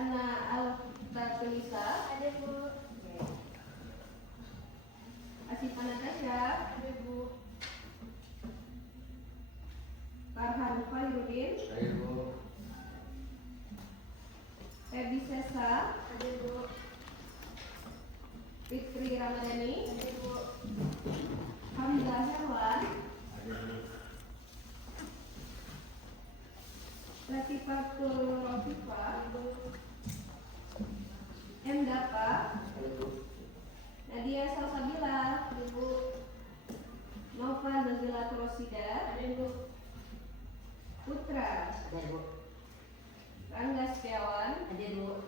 Ana Alfatulisa. Ada Bu. Asifa Natasha. Ada Bu. Farhan Khairuddin. Ada Bu. Febi Sesa. Ada Bu. Fitri Ramadhani. Ada Bu. Hamzah Herwan. Ada Bu. Latifatul Rofifa. Ada Bu. M. Dapa. Ada Bu. Nadia Salsabila. Ada Bu. Nova Nazila Rosida. Ada Bu. Putra. Ada Bu. Rangga Setiawan. Ada Bu.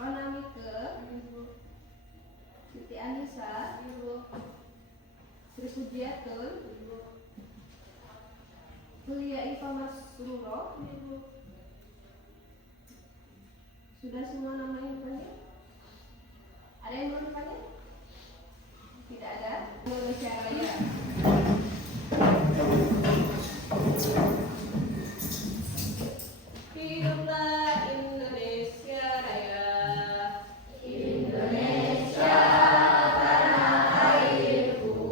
Rona Mike. Ada Bu. Siti Anissa. Ada Bu. Sri Pujiatun. Ada Bu. Kuliah Iva Masruro. Ada Bu. Sudah semua nama yang dipanggil? Ada yang belum dipanggil? Tidak ada. Indonesia Raya. Hiduplah Indonesia Raya. Indonesia tanah airku,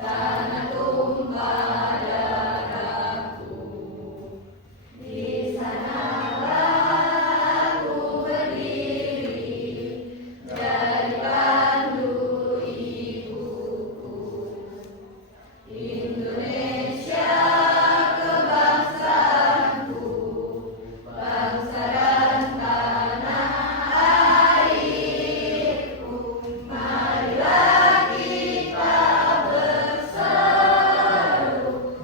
tanah tumpah darahku. Di sanalah aku berdiri dari pandu ibuku. Indonesia kebangsaanku, bangsa dan tanah airku. Marilah kita berseru,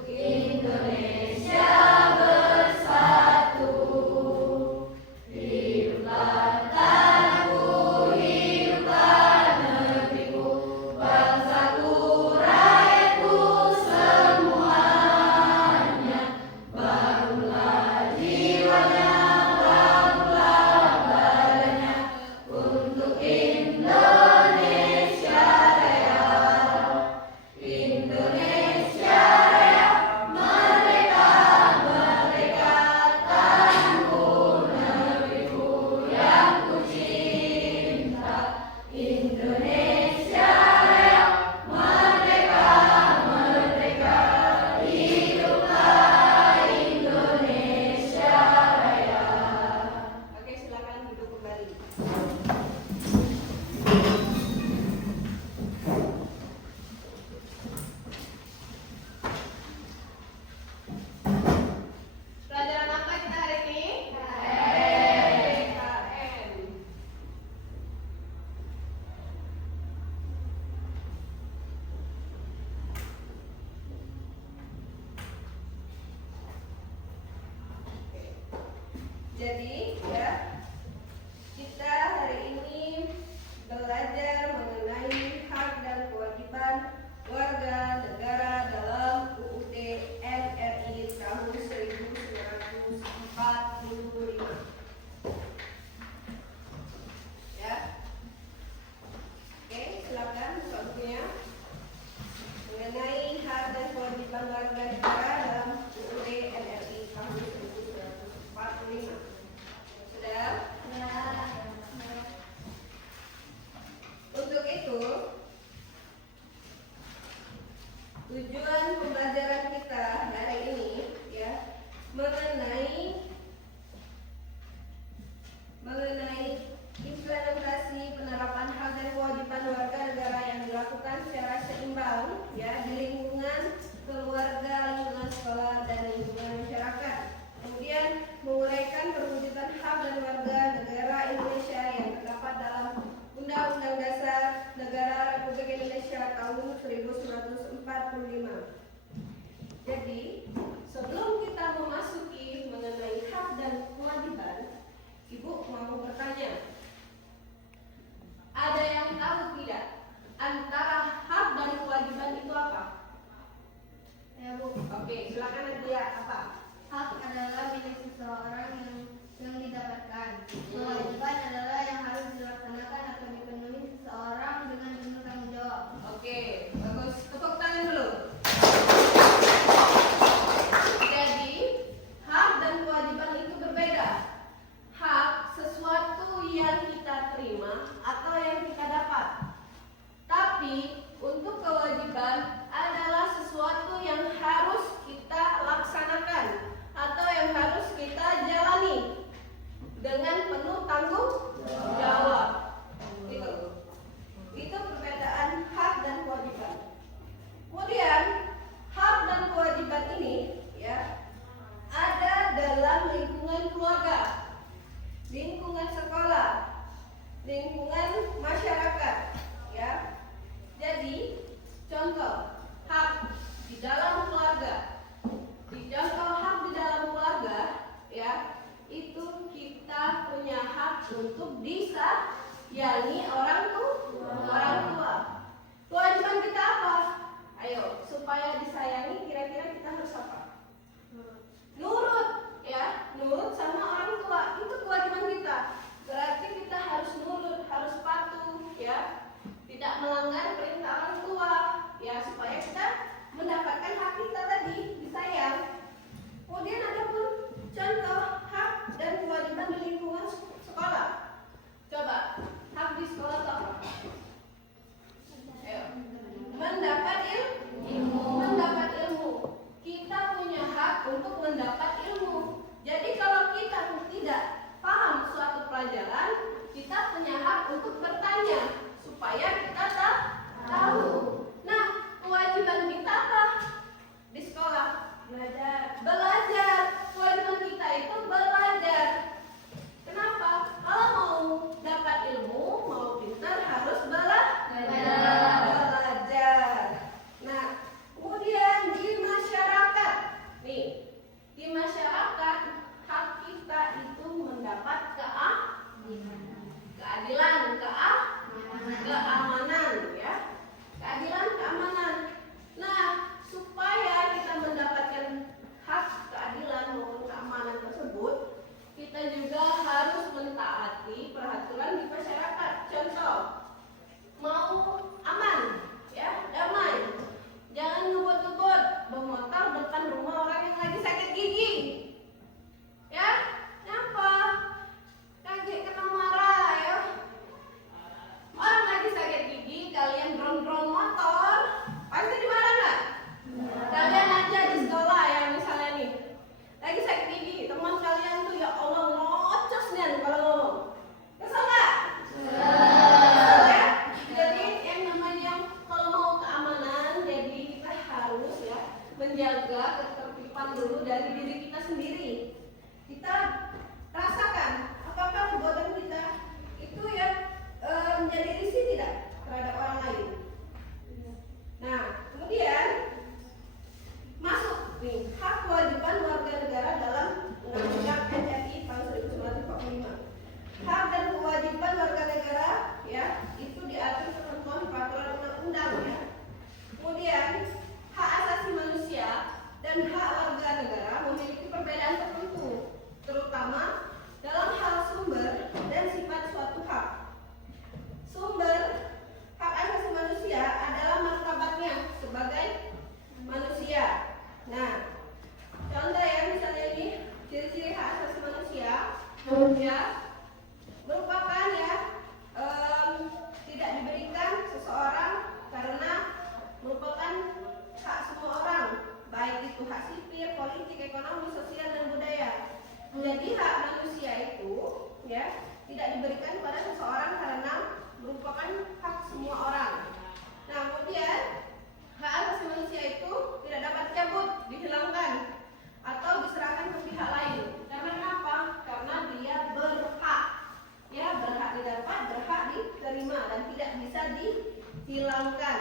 Indonesia bersatu. Hiduplah tanahku, hiduplah negeriku, bangsaku, rakyatku semuanya. Bangunlah jiwanya, bangunlah badannya untuk Indonesia Raya. Indonesia Raya, merdeka, merdeka, tanahku, negeriku yang ku cinta. Indonesia Raya, merdeka, merdeka, hiduplah Indonesia Raya. Oke, silakan duduk kembali. Pelajaran apa kita hari ini? KM. Jadi ya, kita hari ini belajar mengenai hak dan kewajiban warga negara dalam UUD NRI tahun 1945. Ya. Oke, silakan buka bukunya. Mengenai hak dan kewajiban warga negara dalam UUD NRI tahun 1945. Sudah? Untuk itu, tujuan pembelajaran kita hari ini ya mengenai implementasi penerapan hak dan kewajiban warga negara yang dilakukan secara seimbang ya di lingkungan keluarga, lingkungan sekolah dan lingkungan masyarakat. Kemudian menguraikan perwujudan hak dan warga negara Indonesia yang terdapat dalam Undang-Undang Dasar Negara Republik Indonesia tahun 1945. Jadi, sebelum kita memasuki mengenai hak dan kewajiban, Ibu mau bertanya, ada yang tahu tidak antara hak dan kewajiban itu apa? Ya Bu. Oke, silakan Nadia, apa? Hak adalah milik seseorang yang didapatkan. Kewajiban adalah yang harus dilaksanakan atau dipenuhi seseorang dengan penuh tanggung jawab. Oke, bagus. Tepuk tangan dulu. Jadi, hak dan kewajiban itu berbeda. untuk disayangi orang tua. Kewajiban kita apa? Ayo, supaya disayangi kira-kira kita harus apa? Nurut, ya, nurut sama orang tua. Itu kewajiban kita. Berarti kita harus nurut, harus patuh, ya, tidak melanggar perintah orang tua, ya, supaya kita mendapatkan hak kita tadi, disayang. Kemudian ada pun contoh hak dan kewajiban di lingkungan sekolah. Coba, hak di sekolah itu apa? Ayo. Mendapat ilmu. Mendapat ilmu. Kita punya hak untuk mendapat ilmu. Jadi kalau kita tidak paham suatu pelajaran, kita punya hak untuk bertanya supaya kita tahu. Nah, kewajiban kita apa di sekolah? Belajar. Kewajiban kita itu belajar. Kenapa? Kalau mau dapat ilmu, mau pintar harus belajar. Nah, kemudian di masyarakat, nih, di masyarakat hak kita itu mendapat keadilan, keamanan, ya, keadilan, keamanan. Nah, supaya kita mendapatkan hak keadilan maupun keamanan tersebut, kita juga harus mentaati peraturan di masyarakat. Contoh, mau aman, ya, damai, jangan ngebut-ngebut bermotor depan rumah orang yang lagi sakit gigi, ya. Kenapa? Kaget kena marah, ya. Orang lagi sakit gigi, kalian drone motor, pasti dimarah nggak? Kalian aja di sekolah ya, misalnya nih, lagi sakit gigi, teman kalian tuh ya Allah ngocos nih kalau ngomong, kesel nggak? Kesel ya. Jadi yang namanya kalau mau keamanan, jadi kita harus ya menjaga ketertiban dulu dari diri kita sendiri. Kita rasakan apakah perbuatan kita itu ya menjadi risih tidak terhadap orang lain. Nah, kemudian masuk nih hak kewajiban warga negara dalam Undang-Undang NRI tahun 1945. Hak dan kewajiban warga negara, ya, itu diatur ketentuan peraturan undang-undang, ya. Kemudian hak asasi manusia dan hak warga negara memiliki perbedaan tertentu, terutama dalam hal sumber dan sifat suatu hak. Sumber hak asasi manusia adalah martabatnya sebagai manusia. Nah, contoh ya, misalnya ini ciri-ciri hak asasi manusia, ya, merupakan ya tidak diberikan seseorang karena merupakan hak semua orang, baik itu hak sipil, politik, ekonomi, sosial, dan budaya. Jadi hak manusia itu ya tidak diberikan pada seseorang karena merupakan hak semua orang. Nah, kemudian hak asasi manusia itu tidak dapat dicabut, dihilangkan, atau diserahkan ke pihak lain. Karena apa? Karena dia berhak, ya, berhak didapat, berhak diterima, dan tidak bisa dihilangkan.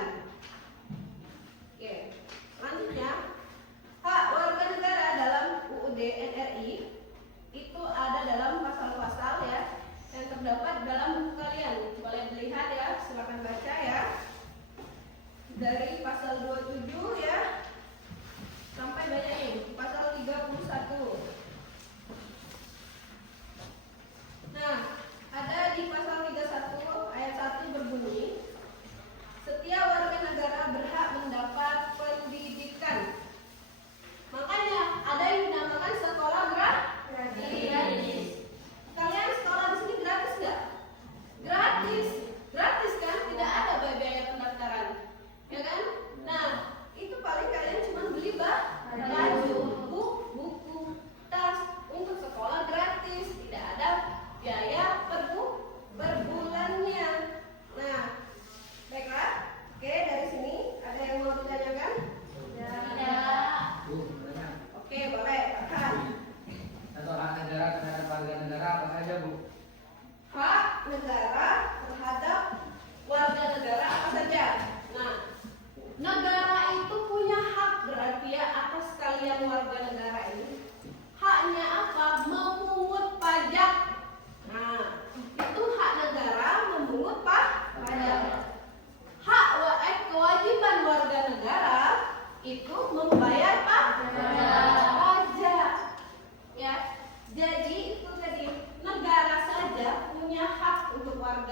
Oke, selanjutnya hak warga negara dalam UUD NRI itu ada dalam pasal-pasal ya yang terdapat dalam buku kalian. Boleh dilihat ya, silakan baca ya. Dari pasal 27 ya sampai banyak ini, pasal 31. Nah, ada di pasal 31 ayat 1 berbunyi, setiap warga negara berhak mendapat pendidikan. Makanya ada yang dinamakan sekolah gratis. Kalian sekolah di sini gratis nggak?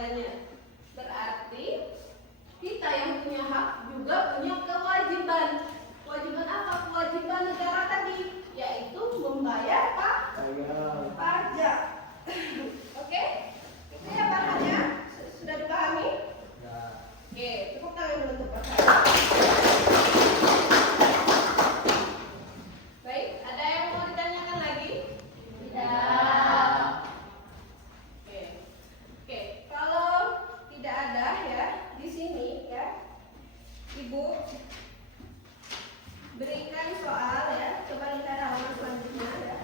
segalanya. Berarti kita yang punya hak juga punya kewajiban. Kewajiban apa? Kewajiban negara tadi, yaitu membayar pajak. Oke? Itu ya bahannya. Sudah dipahami? Oke, tepuk tangan dulu untuk perhatian. Baik, ada yang mau ditanyakan lagi? Tidak. Oke, kalau tidak ada ya di sini ya, Ibu berikan soal ya. Coba lihat halaman selanjutnya ya.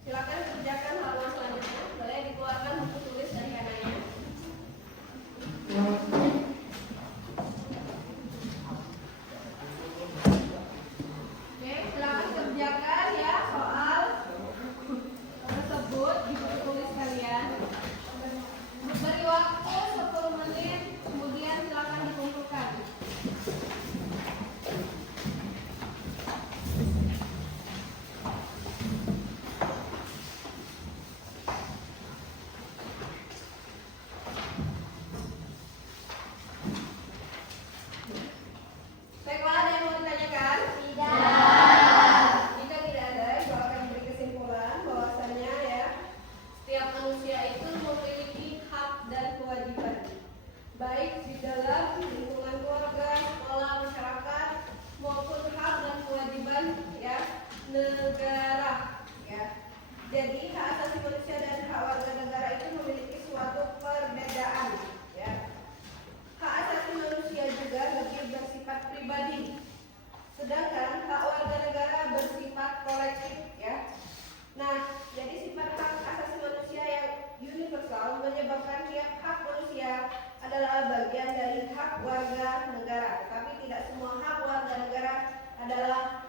Silakan kerjakan halaman selanjutnya. Boleh dikeluarkan buku tulis dan kanannya. Oke, silakan kerjakan ya soal tersebut di buku tulis kalian. Beri waktu 10 menit, kemudian silakan dikumpulkan. Baiklah, ada yang mau ditanyakan? Tidak. Jika tidak ada, Ibu akan beri kesimpulan bahwasannya ya, setiap manusia itu memiliki hak dan kewajiban, baik di dalam lingkungan keluarga, sekolah, masyarakat, maupun hak dan kewajiban ya negara. Ya. Jadi hak asasi manusia dan hak warga negara itu memiliki suatu perbedaan. Ya. Hak asasi manusia juga lebih bersifat pribadi, sedangkan hak warga negara bersifat kolektif ya. Nah, jadi sifat hak asasi manusia yang universal menyebabkan tiap hak manusia adalah bagian dari hak warga negara, tetapi tidak semua hak warga negara adalah